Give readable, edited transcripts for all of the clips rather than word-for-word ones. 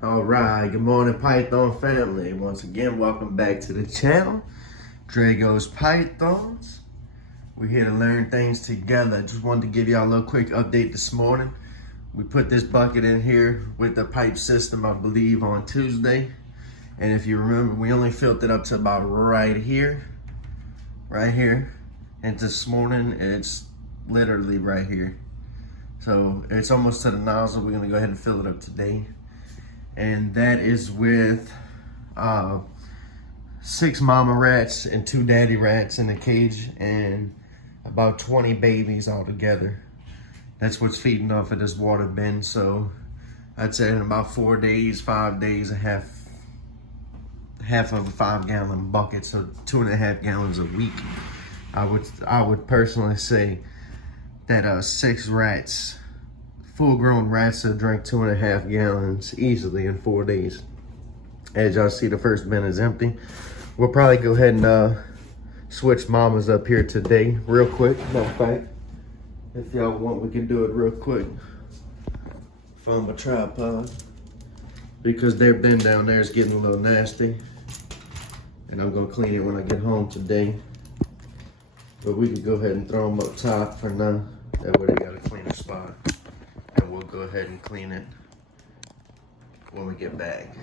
All right, good morning, Python family. Once again, welcome back to the channel, Drago's Pythons. We're here to learn things together. Just wanted to give y'all a little quick update this morning. We put this bucket in here with the pipe system, I believe, on Tuesday. And if you remember, we only filled it up to about right here. And this morning, it's literally right here. So it's almost to the nozzle. We're gonna go ahead and fill it up today. And that is with 6 mama rats and 2 daddy rats in the cage and about 20 babies altogether. That's what's feeding off of this water bin. So I'd say in about 4 days, 5 days, half of a 5-gallon bucket, so 2.5 gallons a week. I would personally say that 6 rats, full-grown rats, will drink 2.5 gallons easily in 4 days. As y'all see, the first bin is empty. We'll probably go ahead and switch mamas up here today, real quick. Matter of fact, if y'all want, we can do it real quick from a tripod, because their bin down there is getting a little nasty, and I'm gonna clean it when I get home today. But we can go ahead and throw them up top for now. That way they got a cleaner spot. And we'll go ahead and clean it when we get back.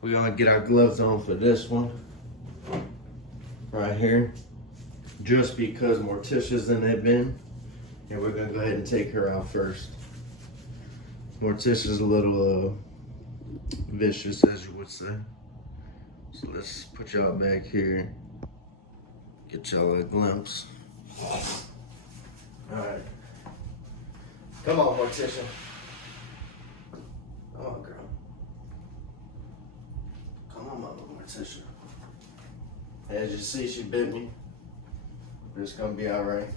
We're gonna get our gloves on for this one right here, just because Morticia's in that bin, and we're gonna go ahead and take her out first. Morticia's a little vicious, as you would say. So let's put y'all back here, get y'all a glimpse. All right. Come on, Morticia. Oh, girl. Come on, Mama Morticia. As you see, she bit me. But it's gonna be all right.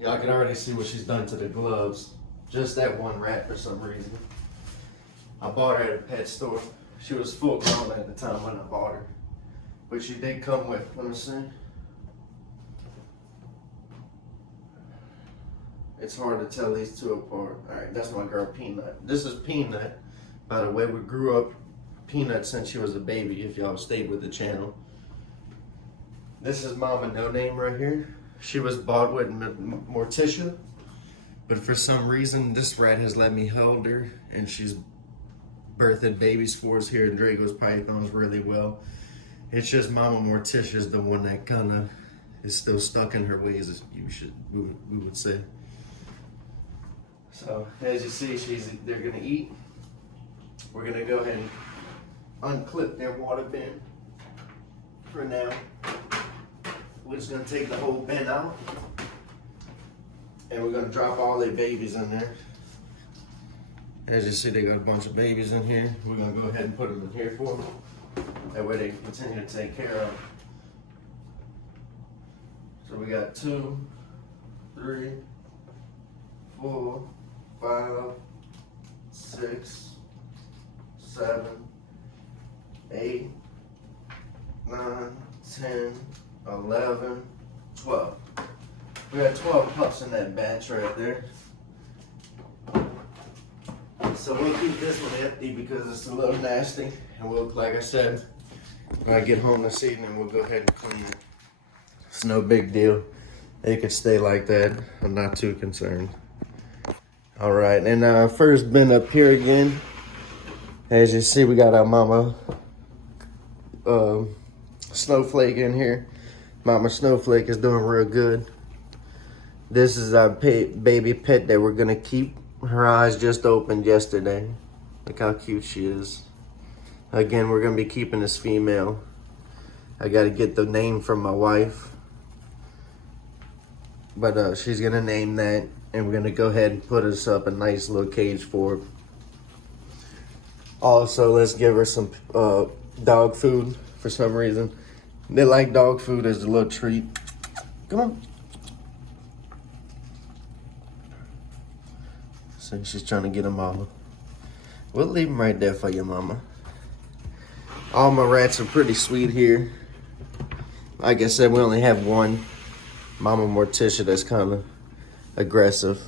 Y'all can already see what she's done to the gloves. Just that one rat for some reason. I bought her at a pet store. She was full grown at the time when I bought her. But she did come with, let me see. It's hard to tell these two apart. All right, that's my girl Peanut. This is Peanut, by the way. We grew up Peanut since she was a baby, if y'all stayed with the channel. This is Mama No Name right here. She was bought with Morticia, but for some reason, this rat has let me hold her, and she's birthing babies for us here in Drago's Pythons really well. It's just Mama Morticia is the one that kind of is still stuck in her ways, as we would say. So as you see, they're gonna eat. We're gonna go ahead and unclip their water bin for now. We're just gonna take the whole bin out, and we're gonna drop all their babies in there. As you see, they got a bunch of babies in here. We're gonna go ahead and put them in here for them. That way they can continue to take care of them. So we got 2, 3, 4, 5, 6, 7, 8, 9, 10, 11, 12. We got 12 pups in that batch right there. So we'll keep this one empty because it's a little nasty. And we'll, like I said, when I get home this evening, we'll go ahead and clean it. It's no big deal. They could stay like that. I'm not too concerned. All right, and first bin up here again. As you see, we got our Mama Snowflake in here. Mama Snowflake is doing real good. This is our baby pet that we're gonna keep. Her eyes just opened yesterday. Look how cute she is. Again, we're gonna be keeping this female. I gotta get the name from my wife. But she's gonna name that, and we're gonna go ahead and put us up a nice little cage for her. Also, let's give her some dog food for some reason. They like dog food as a little treat. Come on. So she's trying to get them all. We'll leave them right there for you, Mama. All my rats are pretty sweet here. Like I said, we only have one Mama Morticia that's kind of aggressive.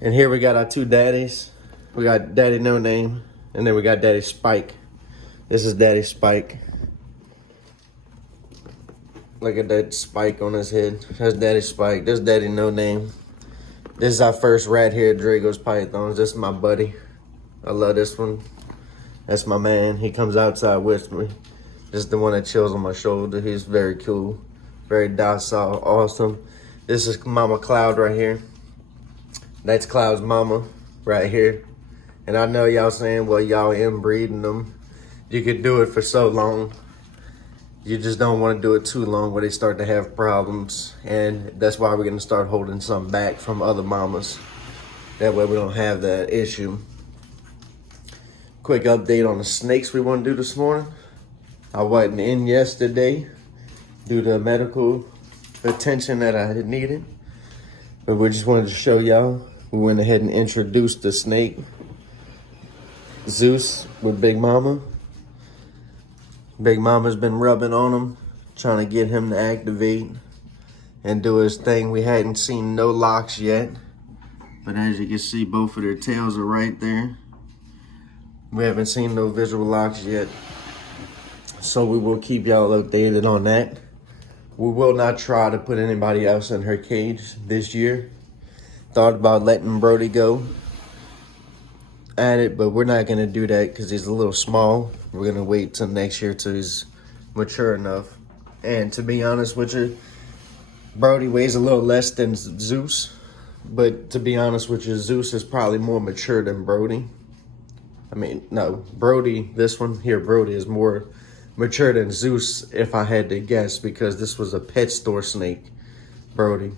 And here we got our 2 daddies. We got Daddy No Name And then we got Daddy Spike. This is Daddy Spike. Look at that spike on his head. That's Daddy Spike. This Daddy No Name. This is our first rat here at Drago's Pythons. This is my buddy. I love this one. That's my man. He comes outside with me. This is the one that chills on my shoulder. He's very cool, very docile, awesome. This is Mama Cloud right here. That's Cloud's mama right here. And I know y'all saying, well, y'all inbreeding them. You could do it for so long. You just don't want to do it too long where they start to have problems. And that's why we're going to start holding some back from other mamas. That way we don't have that issue. Quick update on the snakes we want to do this morning. I wasn't in yesterday due to medical attention that I had needed. But we just wanted to show y'all. We went ahead and introduced the snake, Zeus, with Big Mama. Big Mama's been rubbing on him, trying to get him to activate and do his thing. We hadn't seen no locks yet, but as you can see, both of their tails are right there. We haven't seen no visual locks yet, so we will keep y'all updated on that. We will not try to put anybody else in her cage this year. Thought about letting Brody go at it, but we're not gonna do that because he's a little small. We're gonna wait till next year till he's mature enough. And to be honest with you, Brody weighs a little less than Zeus, but to be honest with you, Zeus is probably more mature than Brody. I mean, no, Brody, this one here, Brody is more mature than Zeus if I had to guess, because this was a pet store snake, Brody.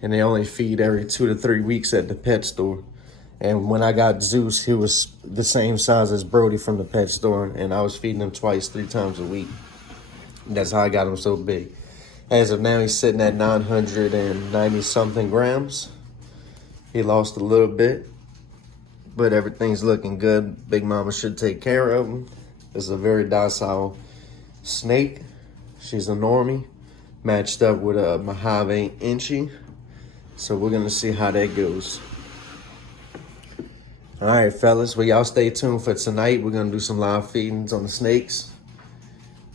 And they only feed every 2 to 3 weeks at the pet store. And when I got Zeus, he was the same size as Brody from the pet store. And I was feeding him 3 times a week. That's how I got him so big. As of now, he's sitting at 990 something grams. He lost a little bit, but everything's looking good. Big Mama should take care of him. This is a very docile snake. She's a normie, matched up with a Mojave Inchi. So we're gonna see how that goes. All right, fellas, well, y'all stay tuned for tonight. We're gonna do some live feedings on the snakes.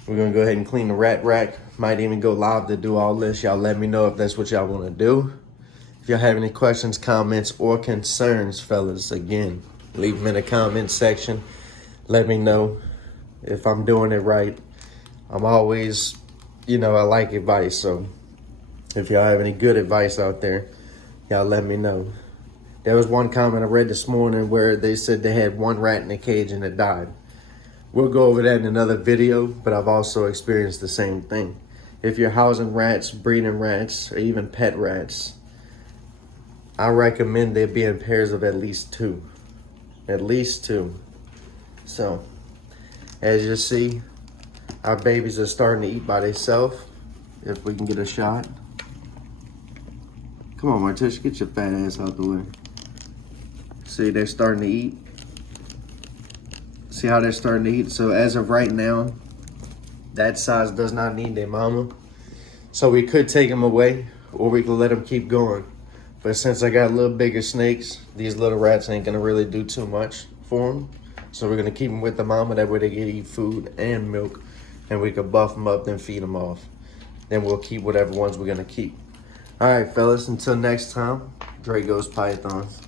We're gonna go ahead and clean the rat rack. Might even go live to do all this. Y'all let me know if that's what y'all wanna do. If y'all have any questions, comments, or concerns, fellas, again, leave them in the comment section. Let me know if I'm doing it right. I'm always, I like advice. So if y'all have any good advice out there, y'all let me know. There was one comment I read this morning where they said they had one rat in a cage and it died. We'll go over that in another video, but I've also experienced the same thing. If you're housing rats, breeding rats, or even pet rats, I recommend they be in pairs of at least 2. At least 2. So, as you see, our babies are starting to eat by themselves. If we can get a shot. Come on, Martish, get your fat ass out the way. See, they're starting to eat. See how they're starting to eat? So as of right now, that size does not need their mama. So we could take them away, or we could let them keep going. But since I got little bigger snakes, these little rats ain't gonna really do too much for them. So we're gonna keep them with the mama, that way they can eat food and milk, and we can buff them up, then feed them off. Then we'll keep whatever ones we're gonna keep. All right, fellas, until next time, Drago's Pythons.